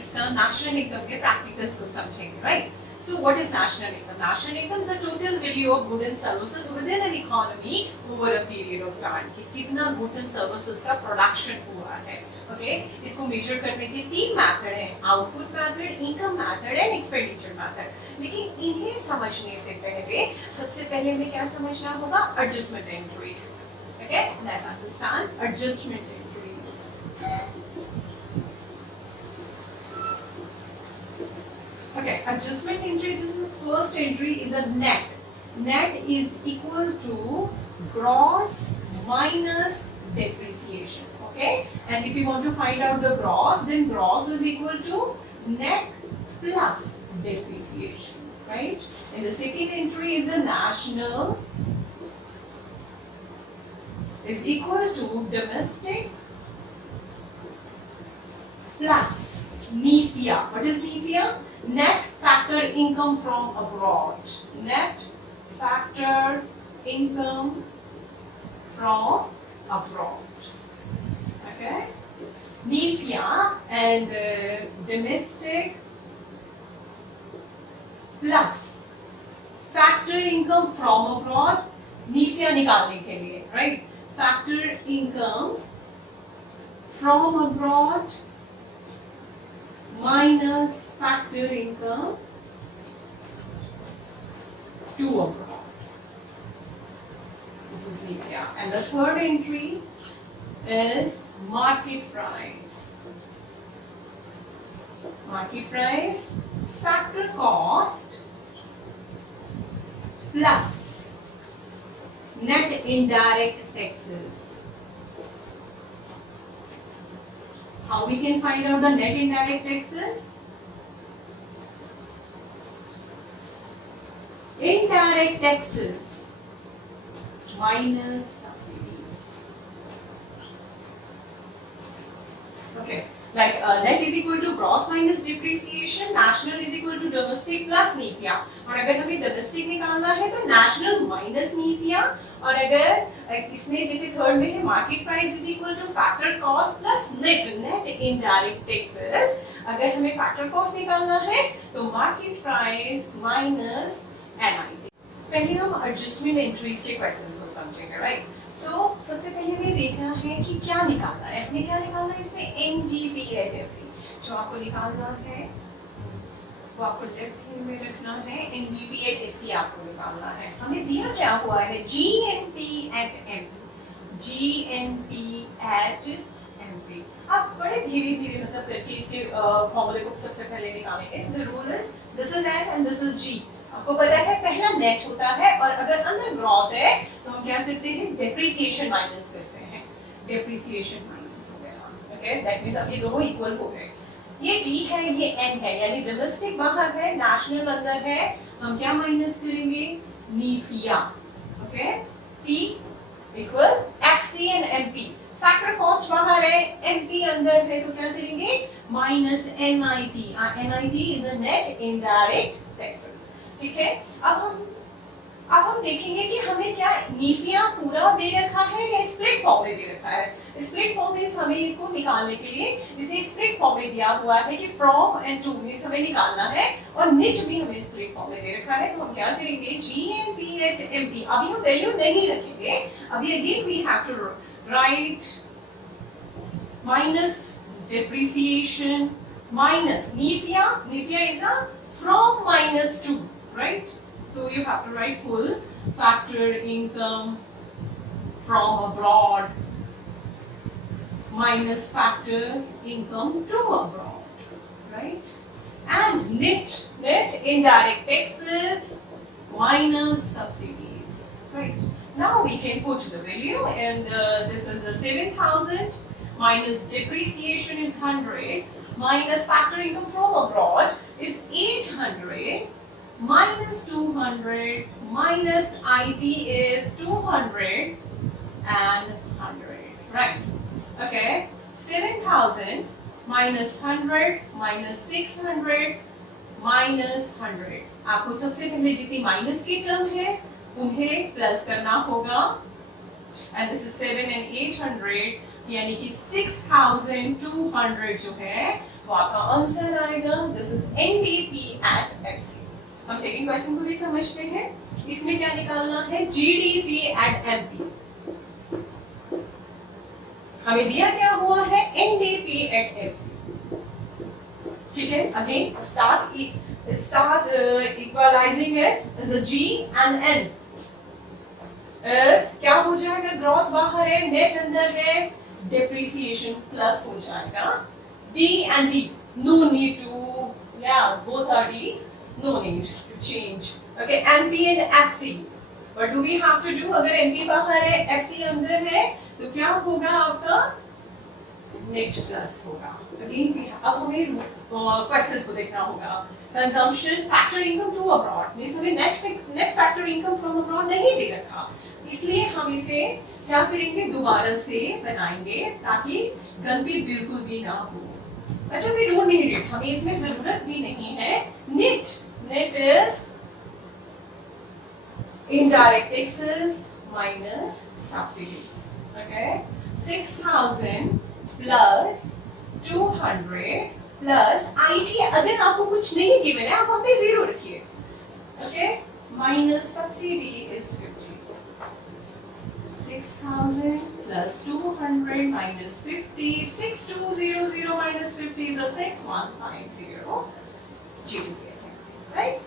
Next national income के practicals को समझेंगे, right? So what is national income? National income is the total value of goods and services within an economy over a period of time. कि कितना goods and services का production हुआ है, okay? इसको measure करने के 3 मेथड हैं, output method, income method and expenditure method. लेकिन इन्हें समझने से पहले सबसे पहले हमें क्या समझना होगा? Adjustment entry, okay? Let's understand adjustment entries. Okay, adjustment entry, this is the first entry is a net. Net is equal to gross minus depreciation. Okay, and if you want to find out the gross, then gross is equal to net plus depreciation, right? And the second entry is a national is equal to domestic plus NIFIA. What is NIFIA? Net factor income from abroad. Net factor income from abroad. Okay? NIFIA and domestic plus factor income from abroad. NIFIA निकालने के लिए, right? Factor income from abroad minus factor income to abroad. This is NIFIA. And the third entry is market price. Market price, factor cost plus net indirect taxes. How we can find out the net indirect taxes? Indirect taxes minus subsidies. Okay, like net is equal to gross minus depreciation, national is equal to domestic plus NIFIA. और अगर हमें domestic निकालना है तो national minus NIFIA, और अगर इसमें जैसे थर्ड में है market price is equal to factor cost plus net indirect taxes, अगर हमें factor cost निकालना है तो market price minus NIT. पहले हम adjustment entries के questions को समझेंगे, right? So सबसे पहले हमें देखना है कि क्या निकालना है, हमें क्या निकालना है इसमें NGVATFC, जो आपको निकालना है वो आपको लेफ्ट हैंड में रखना है, NGVATFC आपको निकालना है। हमें दिया क्या हुआ है? GNP at MP, GNP at MP। अब बड़े धीरे धीरे मतलब करके इसके फॉर्मूले को सबसे पहले निकालेंगे। The rule is this is N and this is G। आपको पता है पहला नेट होता है, और अगर अंदर ग्रॉस है तो हम क्या करते हैं? डेप्रिसिएशन माइनस करते हैं, डेप्रिसिएशन माइनस हो गया, ओके? दैट मींस अब ये दोनों इक्वल हो गए। ये G है, ये N है, यानी डोमेस्टिक बाहर है, नेशनल अंदर है, हम क्या माइनस करेंगे? NIFIA, okay? P equal FC and MP। Factor cost बाहर है, MP अंदर है, तो क्या करेंगे? Minus NIT। NIT is a net indirect taxes, ठीक है? अब हम देखेंगे कि हमें क्या NIFIA पूरा दे रखा है या स्प्लिट फॉर्म में दे रखा है। स्प्लिट फॉर्म मींस हमें इसको निकालने के लिए इसे स्प्लिट फॉर्म में दिया हुआ है कि फ्रॉम एंड टू मींस हमें निकालना है, और निच भी हमें स्प्लिट फॉर्म में दे रखा है, तो हम क्या करेंगे? GNP at MP। अभी हम वैल्यू नहीं रखेंगे, अभी again we have to write minus depreciation minus NIFIA. NIFIA is a from minus to, right? So you have to write full factor income from abroad minus factor income to abroad, right? And net indirect taxes minus subsidies, right? Now we can put the value, and this is a 7,000 minus depreciation is 100 minus factor income from abroad is 800 minus 200 minus IT is 200 and 100, right? Okay, 7,000 minus 100 minus 600 minus 100. आपको सबसे पहले जितनी minus की term है उन्हें plus करना होगा, and this is 7 and 800 यानी कि 6,200 जो है तो आपका आंसर आएगा this is NDP at FC. हम सेकंड क्वेश्चन को भी समझते हैं। इसमें क्या निकालना है, जीडीपी एट एमपी। हमें दिया क्या हुआ है, एनडीपी एट एफसी। ठीक है, again start equalizing it is a G and N is क्या हो जाएगा, ग्रॉस बाहर है, नेट अंदर है, depreciation प्लस हो जाएगा D and D, no need to, yeah, both are D, no need to change. Okay, MP and FC. What do we have to do? अगर MP बाहर है, FC अंदर है, तो क्या होगा आपका, नेट प्लस होगा। अगेन अब हमें क्वेश्चंस को देखना होगा। Consumption factor income to abroad, means हमें net factor income from abroad नहीं दे रखा, इसलिए हम इसे क्या करेंगे, दोबारा से बनाएंगे ताकि गलती बिल्कुल भी ना हो। अच्छा, वी डोंट नीड इट, हमें इसमें जरूरत भी नहीं है। Net is indirect taxes minus subsidies. Okay, 6000 plus 200 plus IT, अगर आपको कुछ नहीं गिवन है आप वहां पे 0 रखिए। Okay, minus subsidy is 50। 6000 plus 200 minus 50, 6200 minus 50 is a 6150 GDP, right.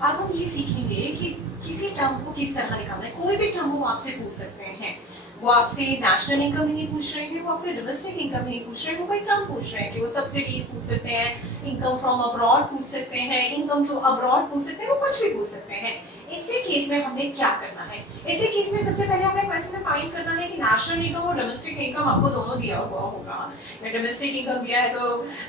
अब हम ये सीखेंगे कि किसी टर्म को किस तरह निकालना है। कोई भी टर्म वो आपसे पूछ सकते हैं, वो आपसे नेशनल इनकम नहीं पूछ रहे हैं, वो आपसे डोमेस्टिक इनकम नहीं पूछ रहे हैं, वो कोई टर्म पूछ रहे हैं कि वो सब्सिडीज पूछ सकते हैं, इनकम फ्रॉम अब्रॉड पूछ सकते हैं, इनकम टू अब्रॉड पूछ सकते हैं, वो कुछ भी पूछ सकते हैं। ऐसे केस में हमने क्या करना है, ऐसे केस में सबसे पहले हमें क्वेश्चन में फाइंड करना है कि नेशनल इनकम और डोमेस्टिक इनकम आपको दोनों दिया हुआ होगा। या डोमेस्टिक इनकम दिया है तो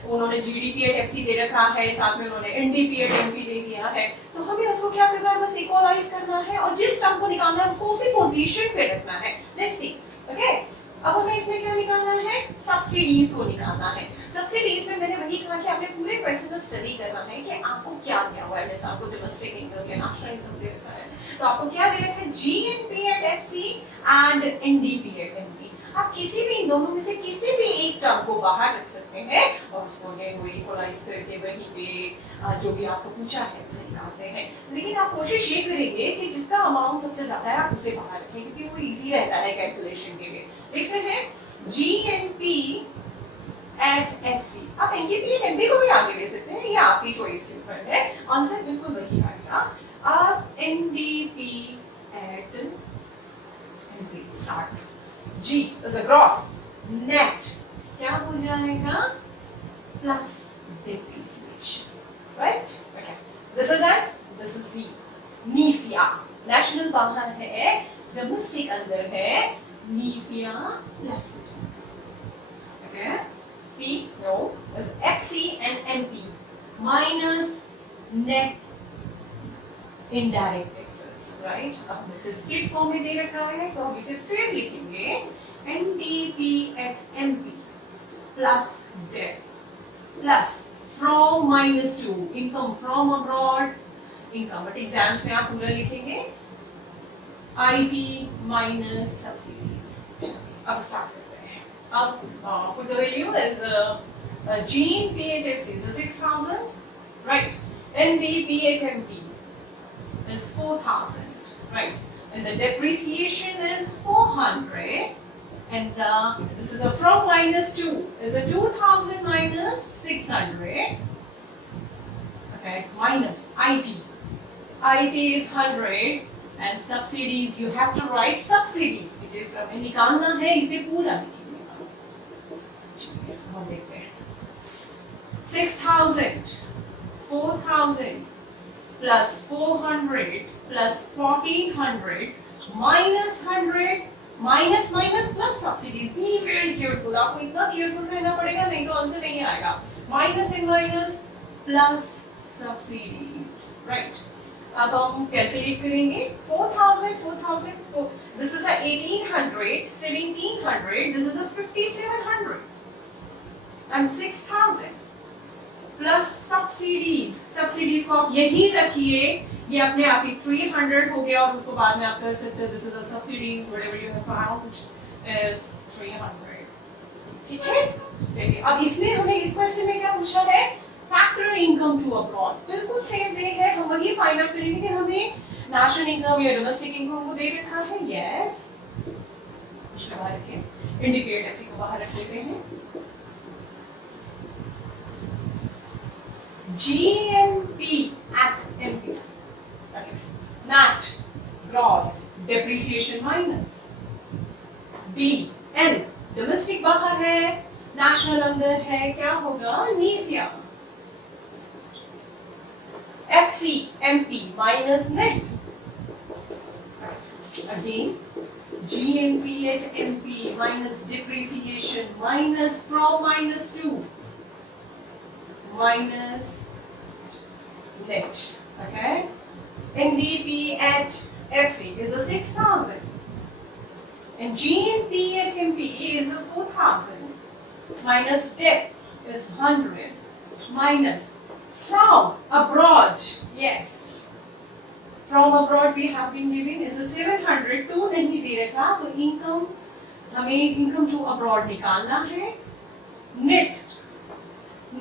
उन्होंने जीडीपी एट एफसी दे रखा है, साथ में उन्होंने एनडीपी एट एमपी दे दिया है, तो हमें उसको क्या करना है, बस इक्वलाइज करना है और जिस टर्म को निकालना है उसको उसी पोजीशन पे रखना है। Let's see. ओके, अब हमें इसमें क्या निकालना है, सब्सिडीज को निकालना है। सब्सिडीज में मैंने वही कहा कि आपने पूरे क्वेश्चन को स्टडी करना है कि आपको क्या दिया हुआ है। जैसे आपको डोमेस्टिक इनकम या नेशनल इनकम दे रखा है, तो आपको क्या दे रखा है, GNP at FC and NDP at MP. आप किसी भी इन दोनों में से किसी भी एक टर्म को बाहर रख सकते हैं और उसको इक्वलाइज करके वहीं पे जो भी आपको पूछा है उसे निकालते हैं। लेकिन आप कोशिश ये करेंगे कि जिसका अमाउंट सबसे ज्यादा है आप उसे बाहर रखें, क्योंकि वो इजी रहता है कैलकुलेशन के लिए। देखते हैं जीएनपी एट एफसी, आप एनडीपी एट एमपी को भी आगे ले सकते हैं, ये आपकी चॉइस के ऊपर है, आंसर बिल्कुल वही आएगा। आप NDP at MP start, G is a gross, net क्या हो जाएगा, plus depreciation, right? Okay. This is N, this is D. NIFIA, national बाहर है, domestic अंदर है, NIFIA plus हो जाएगा। Okay? P no is FC and MP minus net indirect taxes, right? अब हम इसे स्प्लिट फॉर्म में दे रखा है तो हम इसे फिर लिखेंगे NDP at MP plus debt plus from minus 2 income from abroad income, but exams में आप पूरा लिखेंगे IT minus subsidies। अब स्टार्ट करते हैं। अब put the value is GNP at FC is 6000, right? NDP at MP is 4000, right? And the depreciation is 400, and this is a from minus 2 is a 2000 minus 600. Okay, minus IT is 100 and subsidies you have to write subsidies because हमें निकालना है, इसे पूरा लिखेंगे। हम देखते हैं 6000 4000 plus 400 plus 1400 minus 100 minus plus subsidies. Be very careful, आपको इतना केयरफुल रहना पड़ेगा, नहीं तो आंसर नहीं आएगा। Minus and minus plus subsidies, right? अब हम कैलकुलेट करेंगे 4000 this is a 1800 1700 this is a 5700 and 6000 plus subsidies को आप यही रखिए, ये अपने आप ही 300 हो गया और उसको बाद में आप कर सकते हैं this is the subsidies whatever you have found is 300। ठीक है, चलिए अब इसमें हमें इस क्वेश्चन में क्या पूछा है, फैक्टर इनकम टू अब्रॉड, बिल्कुल सेम वे है, हम वही फाइंड आउट करेंगे कि हमें नेशनल इनकम या डोमेस्टिक इनकम को दे रखा है, यस कुछ बाहर रखें, इंडिकेट एफसी को बाहर रख देते हैं, GNP at MP, net gross depreciation minus BN domestic बाहर है, नेशनल अंदर है, क्या होगा नीफिया, FC MP minus net, again GNP at MP minus depreciation minus from minus 2 minus net, okay, NDP at FC is a 6,000 and GNP at MP is a 4,000 minus debt is 100 minus from abroad, yes from abroad we have been given is a 700, 2 नहीं दे रखा तो income हमें income to abroad निकालना है,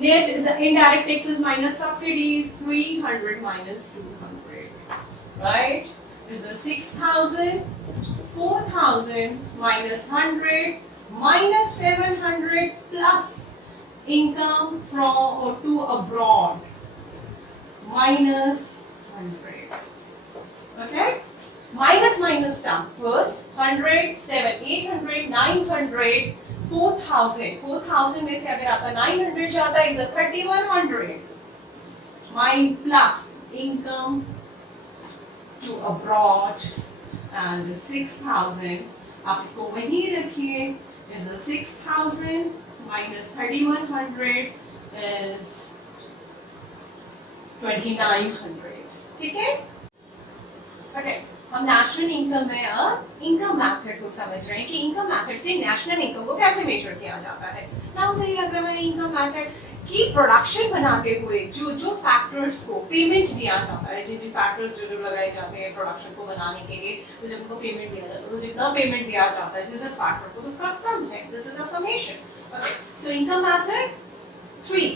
net is the indirect taxes minus subsidies, 300 minus 200, right, is a 6,000, 4,000 minus 100 minus 700 plus income from or to abroad minus 100, okay, minus term first 100, 7, 800, 900, 4,000 में से अगर आपका 900 जाता है is a 3,100 mine plus income to abroad and 6,000 आप इसको वही रखिए is a 6,000 minus 3,100 is 2,900, ठीक है, okay. हम नेशनल इनकम में अब इनकम मेथड को समझ रहे हैं कि इनकम मेथड से नेशनल इनकम को कैसे मेजर किया जाता है। नाम से ही लग रहा है इनकम मेथड की प्रोडक्शन बनाते हुए जो जो फैक्टर्स को पेमेंट दिया जाता है, जिन जिन फैक्टर्स जो लगाए जाते हैं प्रोडक्शन को बनाने के लिए, तो जब उनको पेमेंट दिया जाता है तो जितना पेमेंट दिया जाता है जिस फैक्टर को तो उसका सम है, this is a summation, okay. So income method 3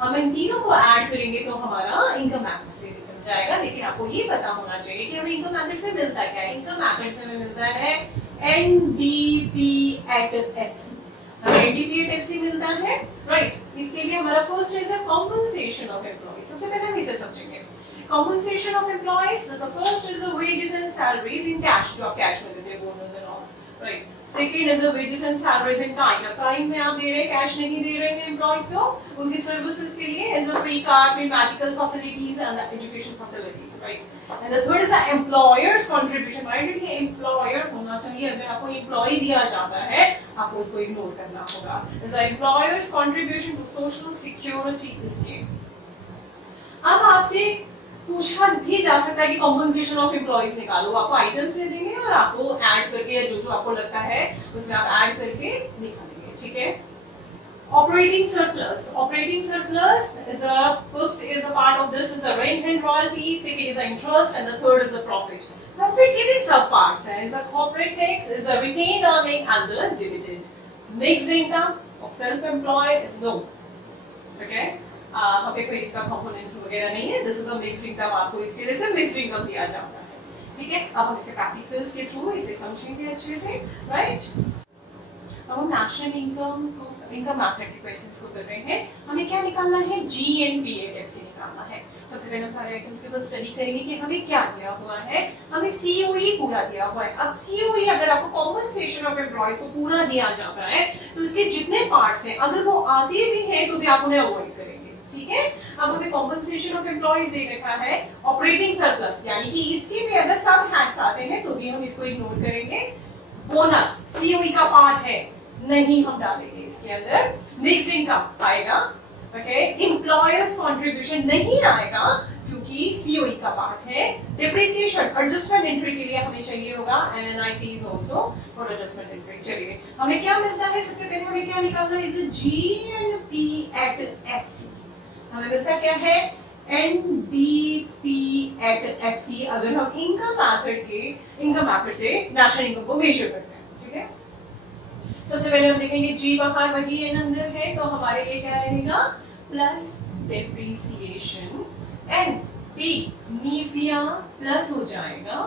हम इन तीनों को ऐड करेंगे तो हमारा इनकम मेथड से निकल जाएगा, लेकिन आपको ये पता होना चाहिए कि हमें इनकम मेथड से मिलता क्या है। इनकम मेथड से हमें मिलता है NDP at FC, हमें NDP at FC मिलता है, राइट। इसके लिए हमारा first is a compensation of employees, सबसे पहले हम इसे समझेंगे। Compensation of employees, the first is the wages and salaries in cash, जो आप कैश में देते हैं, bonus and all, right. Second is the wages and salaries in kind, अब काइंड में आप दे रहे हैं, कैश नहीं दे रहे हैं एम्प्लॉइज को, उनकी सर्विसेज के लिए is a free car, free medical facilities and education facilities, right. And the third is the employers contribution, right, ये एम्प्लॉयर होना चाहिए, अगर आपको एम्प्लॉय दिया जाता है आपको उसको इग्नोर करना होगा, is the employers contribution to social security scheme. अब आपसे पूछा भी जा सकता है कि कॉम्पनसेशन ऑफ एम्प्लॉइज निकालो, आपको आइटम्स से देंगे और आपको ऐड करके या जो जो आपको लगता है उसमें आप ऐड करके निकालेंगे, ठीक है। Operating surplus is a first is a part of this is a rent and royalty, second is a interest and the third is a profit. Profit के भी सब पार्ट्स हैं, is a corporate tax, is a retained earning and the dividend. Mixed income of self employed is no, okay, हमें कोई इसका components वगैरह नहीं है, this is a mixed income, आपको इसके लिए सिर्फ मिक्स्ड इनकम दिया जाता है, ठीक है। अब हम इसके प्रैक्टिकल्स के थ्रू इसे समझेंगे अच्छे से, राइट। अब हम नेशनल इनकम मेथड के क्वेश्चंस को कर रहे हैं, हमें क्या निकालना है, GNPAFC निकालना है। सबसे पहले हम सारे आइटम्स के ऊपर स्टडी करेंगे कि हमें क्या दिया हुआ है, हमें COE पूरा दिया हुआ है। अब COE अगर आपको कॉम्पनसेशन ऑफ एम्प्लॉइज को पूरा दिया जाता है तो इसके जितने पार्ट्स हैं अगर वो आते भी हैं तो भी आप उन्हें अवॉइड करेंगे, ठीक है। अब हमें कॉम्पनसेशन ऑफ एम्प्लॉइज दे रखा है, ऑपरेटिंग सरप्लस यानी कि इसके भी अगर सब हैट्स आते हैं तो भी हम इसको इग्नोर करेंगे। बोनस COE का पार्ट है, नहीं हम डालेंगे इसके अंदर। मिक्स्ड इनकम आएगा, ओके। एम्प्लॉयर्स कंट्रीब्यूशन नहीं आएगा क्योंकि COE का पार्ट है। डिप्रिसिएशन एडजस्टमेंट एंट्री के लिए हमें चाहिए होगा, NIT is also for adjustment entry. चलिए हमें क्या मिलता है, सबसे पहले हमें क्या निकालना है, इज GNP at FC, हमें मिलता क्या है, NDP at FC, अगर हम इनकम मेथड से नेशनल इनकम को मेजर करते हैं, ठीक है। सबसे पहले हम देखेंगे जी बाहर वही एन अंदर है, तो हमारे लिए क्या रहेगा plus depreciation N P NFIA plus हो जाएगा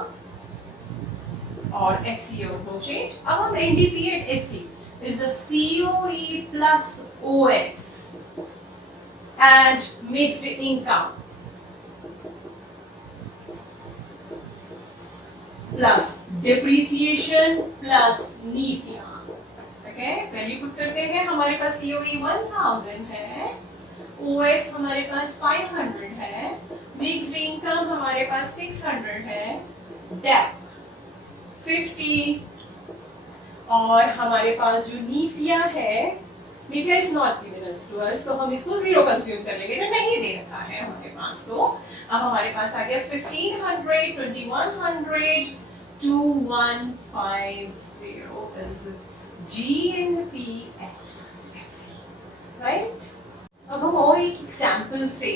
और एफसी और नो चेंज। अब हम NDP at FC is a COE plus OS and mixed income plus depreciation plus NIFIA। Okay, value put करते हैं। हमारे पास COE 1000 है, OS हमारे पास 500 है, मिक्स्ड इनकम हमारे पास 600 है, डेप्थ 50 और हमारे पास जो NIFIA है, NIFIA is not given to us, तो हम इसको जीरो कंज्यूम कर लेंगे, तो नहीं दे रखा है हमारे पास। तो अब हमारे पास आ गया 1500, 2100, 2150 is GNPFC, right? अब हम और एक एग्जाम्पल से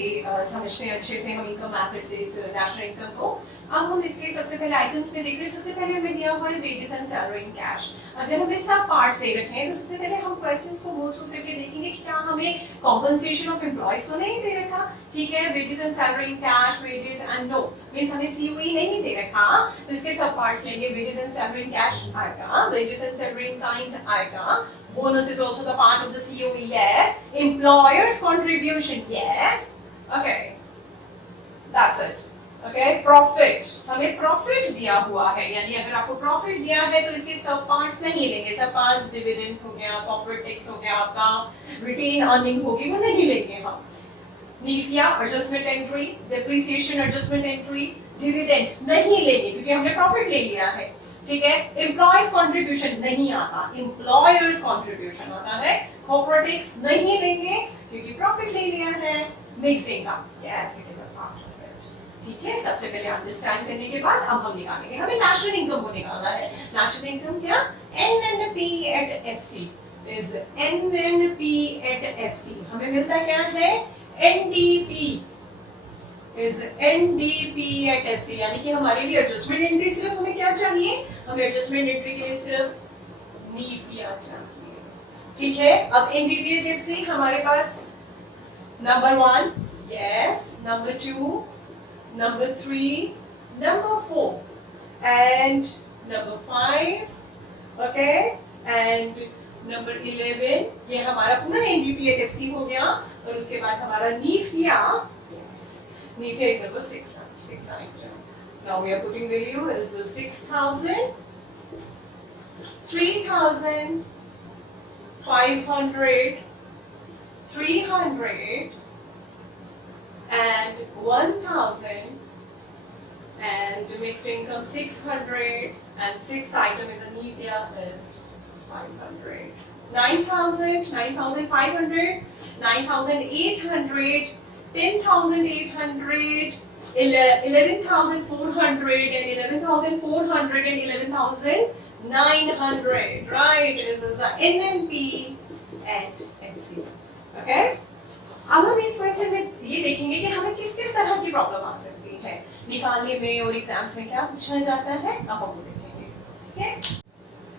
समझते हैं अच्छे से हम इनकम मैथड से इस नेशनल इनकम को। अब हम इसके सबसे पहले आइटम्स में देख रहे हैं। सबसे पहले हमें दिया हुआ है wages and salary in cash. अगर हमें सब पार्ट्स दे रखे हैं तो सबसे पहले हम क्वेश्चंस को गो थ्रू करके देखेंगे कि क्या हमें कॉम्पनसेशन ऑफ एम्प्लॉयज तो नहीं दे रखा। ठीक है, wages and salary in cash, wages and no means हमें सीओई नहीं दे रखा, तो इसके सब पार्ट्स लेंगे। Wages and salary in cash आएगा, wages and salary in kind आएगा, bonus is also the part of the COE, yes, employer's contribution, yes, okay, that's it, okay, profit, हमें profit दिया हुआ है, यानी अगर आपको profit दिया है तो इसके सब parts नहीं लेंगे। सब parts dividend हो गया, corporate tax हो गया, आपका retain earning होगी, वो नहीं लेंगे हम। NIFIA adjustment entry, depreciation adjustment entry, dividend नहीं लेंगे क्योंकि हमने profit ले लिया है। ठीक है, एम्प्लॉयज कंट्रीब्यूशन नहीं आता, एम्प्लॉयर्स कंट्रीब्यूशन आता है। कॉर्पोरेट टैक्स नहीं लेंगे क्योंकि प्रॉफिट ले लिया है। Mixed income, yes it is a part of it. ठीक है, सबसे पहले अंडरस्टैंड करने के बाद अब हम निकालेंगे। हमें नेशनल इनकम को निकालना है। नेशनल इनकम क्या, NNP at FC is NNP at FC. हमें मिलता क्या है, NDP is NDP at FC, यानी कि हमारे लिए एडजस्टमेंट एंट्री सिर्फ हमें क्या चाहिए, हमें एडजस्टमेंट एंट्री के लिए सिर्फ NIFIA चाहिए। ठीक है, अब NDP at FC हमारे पास number 1, yes, number 2, number 3, number 4 and number 5, okay, and number 11। ये हमारा पूरा NDP at FC हो गया और उसके बाद हमारा NIFIA NIFIA is equal to 6 item. Now we are putting value is 6,000, 3,000, 500, 300 and 1,000 and mixed income 600 and sixth item is a NIFIA is 500. 9,000, 9,500, 9,800, 10,800, 11,400 and 11,400 and 11,900, right? This is the NNP at FC. Okay? अब हम इस question में ये देखेंगे कि हमें किस किस तरह की प्रॉब्लम आ सकती है निकालने में और एग्जाम्स में क्या पूछा जाता है, अब हम देखेंगे। ठीक है,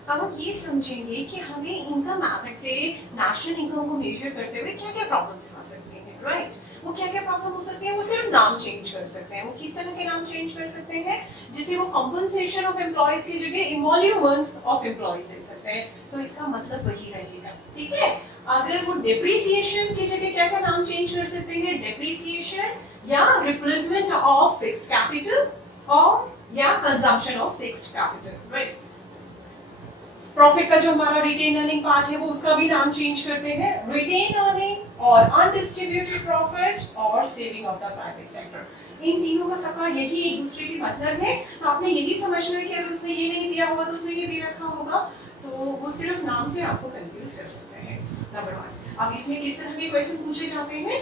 अब हम ये समझेंगे कि हमें इनकम मैथड से नेशनल इनकम को मेजर करते हुए क्या क्या प्रॉब्लम्स आ सकती हैं, राइट? वो क्या क्या प्रॉब्लम हो सकती है, वो सिर्फ नाम चेंज कर सकते हैं। वो किस तरह के नाम चेंज कर सकते हैं, जिसे वो कंपनसेशन ऑफ एम्प्लॉयज की जगह इमोल्यूमेंट्स ऑफ एम्प्लॉयज दे सकते हैं, तो इसका मतलब वही रहेगा। ठीक है, अगर वो डेप्रिसिएशन की जगह क्या क्या नाम चेंज कर सकते हैं, डेप्रिसिएशन या रिप्लेसमेंट ऑफ फिक्स्ड कैपिटल और या consumption of fixed capital, right? Profit का जो हमारा रिटेन अर्निंग पार्ट है वो उसका भी नाम चेंज करते हैं, रिटेन अर्निंग और अनडिस्ट्रीब्यूटेड प्रॉफिट और saving of the private sector. इन तीनों का सबका यही एक दूसरे की मतलब है, तो आपने यही समझना है कि अगर उसे ये नहीं दिया हुआ तो उसे ये दे रखा होगा, तो वो सिर्फ नाम से आपको कंफ्यूज कर सकते हैं। नंबर 1, अब इसमें किस तरह के क्वेश्चन पूछे जाते हैं,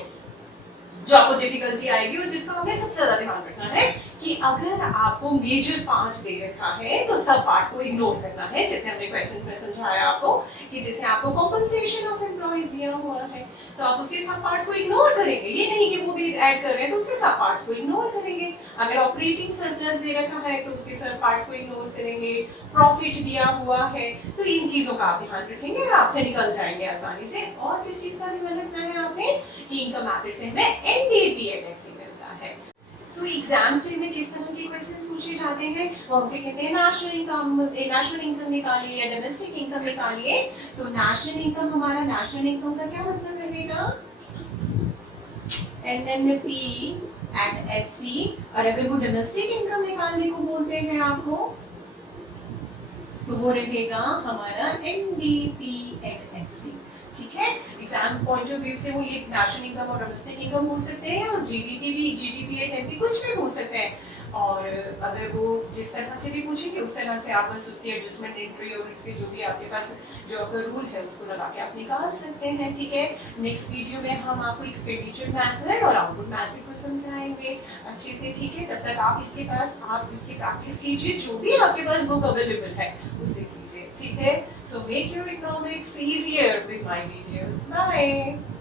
जो आपको डिफिकल्टी आएगी और जिसका हमें सबसे ज्यादा ध्यान रखना है कि अगर आपको मेजर पार्ट दे रखा है तो सब पार्ट को इग्नोर करना है। जैसे हमने क्वेश्चंस में समझाया आपको कि जैसे आपको कॉम्पनसेशन ऑफ एम्प्लॉइज दिया हुआ है तो आप उसके सब पार्ट्स को इग्नोर करेंगे, ये नहीं कि वो भी ऐड कर रहे हैं तो उसके सब पार्ट्स को इग्नोर करेंगे। अगर ऑपरेटिंग सरप्लस दे रखा है तो उसके सब पार्ट्स को इग्नोर करेंगे। प्रॉफिट दिया हुआ है तो इन चीजों का आप ध्यान रखेंगे और आपसे निकल जाएंगे आसानी से। और किस चीज का ध्यान रखना है आपने कि इनकम मेथड से हमें एनडीपीएट मिलता है। सो एग्जाम्स में किस तरह के क्वेश्चंस पूछे जाते हैं, वो हमसे कहते हैं नेशनल इनकम निकालिए या डोमेस्टिक इनकम निकालिए। तो नेशनल इनकम, हमारा नेशनल इनकम का क्या मतलब रहेगा, एनएनपी एट एफसी। और अगर वो डोमेस्टिक इनकम निकालने को बोलते हैं आपको तो वो रहेगा हमारा एनडीपी एट एफसी। ठीक है, एग्जाम पॉइंट ऑफ व्यू से वो ये नेशनल इनकम और डोमेस्टिक इनकम हो सकते हैं और जीडीपी एट एमपी कुछ भी हो सकते हैं। और अगर वो जिस तरह से भी पूछेंगे उस तरह से आप बस उसकी एडजस्टमेंट एंट्री और उसके जो भी आपके पास जो आपका रूल है उसको लगा के आप निकाल सकते हैं। ठीक है, नेक्स्ट वीडियो में हम आपको एक्सपेंडिचर मेथड और आउटपुट मेथड को समझाएंगे अच्छे से। ठीक है, तब तक आप इसकी प्रैक्टिस कीजिए, जो भी आपके पास बुक अवेलेबल है उससे कीजिए। ठीक है, so make your economics easier with my videos. Bye.